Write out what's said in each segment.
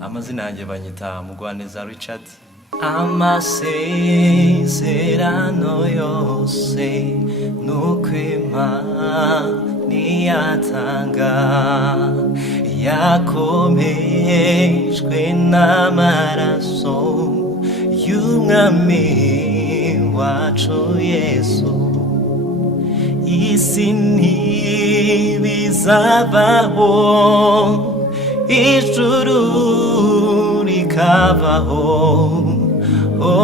Amazina yanjye banyita Mugwaneza Richard. Amasezerano yose nukwima niyatanga yakomejwe n'amaraso y'umwami wacu Yesu. Isi ntibizabaho, ijuru rikabaho,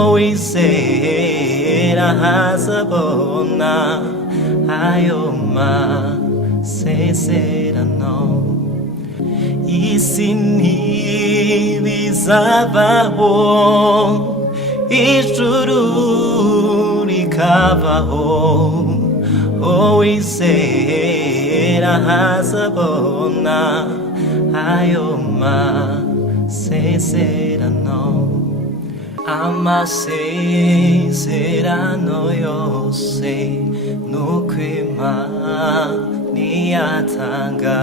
uwizera hazabona ayo masezerano. Isi ntibizabaho, ijuru rikabaho, uwizera hazabona ayo masezerano. Amasezerano yose nukwima niyatanga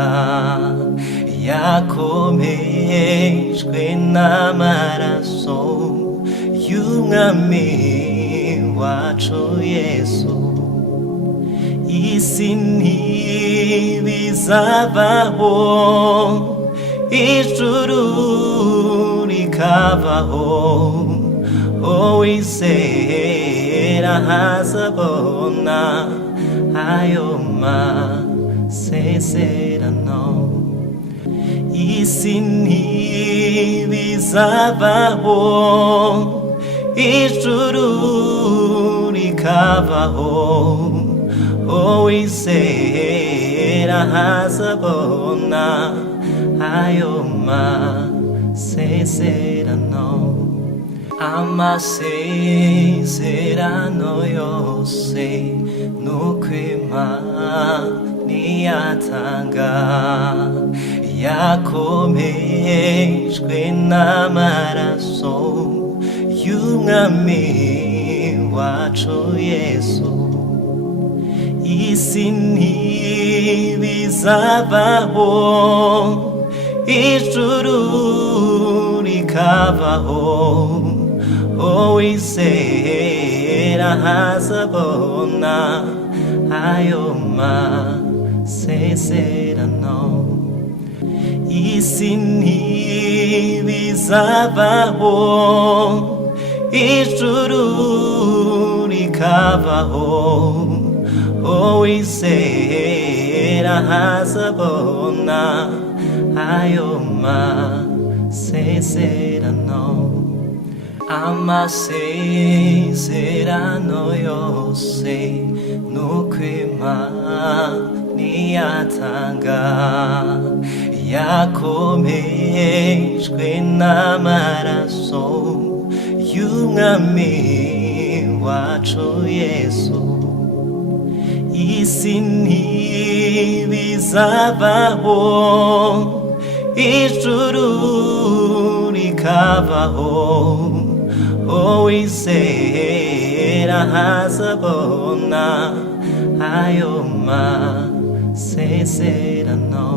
yakomejwe n'amaraso y'umwami wacu Yesu. Isi ntibizabaho, ijuru rikabaho, uwizera hazabona ayo masezerano. Isi ntibizabaho, ijuru rikabaho, uwizera hazabona ayo masezerano. Amasezerano yose nukwima niyatanga yakomejwe n'amaraso y'umwami wacu Yesu. Isi ntibizabaho, ijuru rikabaho, uwizera hazabona ayo masezerano. Isi ntibizabaho, ijuru rikabaho, uwizera hazabona ayo masezerano. Amasezerano yose nukwima niyatanga yakomejwe n'amaraso y'umwami wacu Yesu. Isi ntibizabaho, ijuru rikabaho, uwizera hazabona ayo masezerano.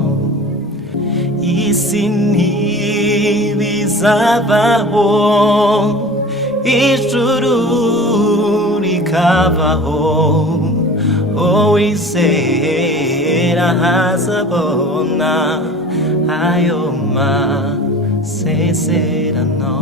Isi ntibizabaho, ijuru rikabaho, uwizera hazabona ayo masezerano.